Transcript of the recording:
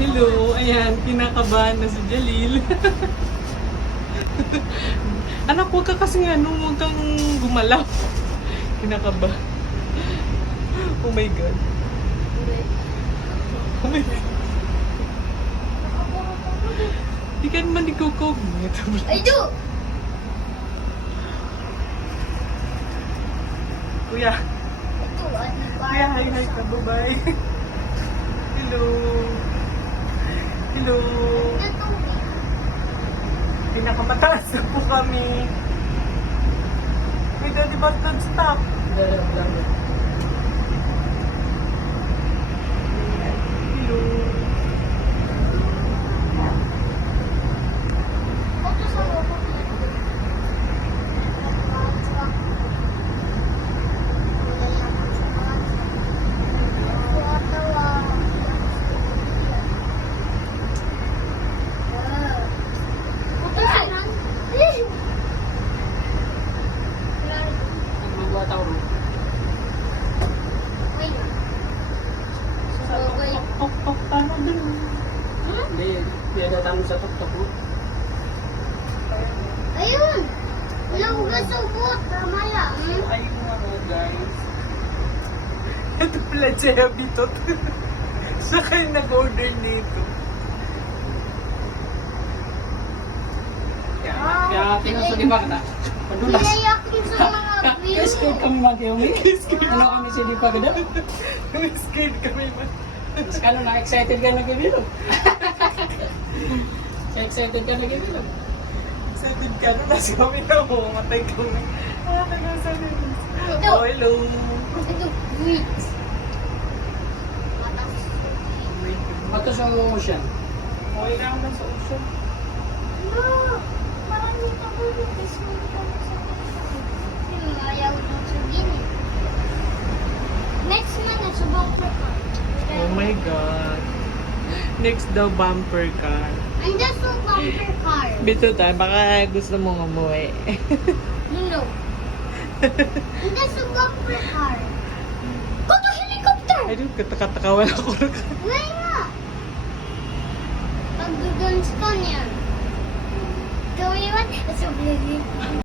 Hello, ayan, kinakabahan na si Jalil. Anak, huwag ka kasi huwag kang gumalaw. Kinakabahan. Oh my God. Oh my God. Di ka naman ikukog. I do! Kuya. Ito, ano ba? Kuya, hi ka. Bye-bye. Hello. Hello. Ito, Pinakamataas na po kami. Wait, di ba stop? Hello. ito sa loob. Tok-tok, ano dun? Hindi na tamo sa tok-tok mo. Ayun! Walang gasubot. Tama lang. Ayun nga guys. Ito pala Jaya Bitot. Siya kayo nag-order nito. Kaya tingnan sa diba ka padulas. Pinayak yun sa mga Kiss view. kami mag-iumi. Ano kami si Dipa ka daw? Scared kami ba? Tapos ka na, excited ka nag-ibilog. Excited ka nag-ibilog. Excited ka na. Nasa kami na matay kami. Ah, nagsasabi. Ito. Oh, hello. Ito, wait. Bato sa ocean. Okay lang na sa ocean. No! Parang dito ko yung basement kami sa ocean. Yung ayaw nung sabihin eh. Next na sa bumper car. Oh my God. Next daw bumper car. Andiyan sa bumper car. Bito tayo, baka gusto mong umuwi. No. Andiyan sa bumper car. Go to helicopter! Ay, doon, katakatakawan ako. Why nga? Pag-guns ka niyan. Gawin mo, sa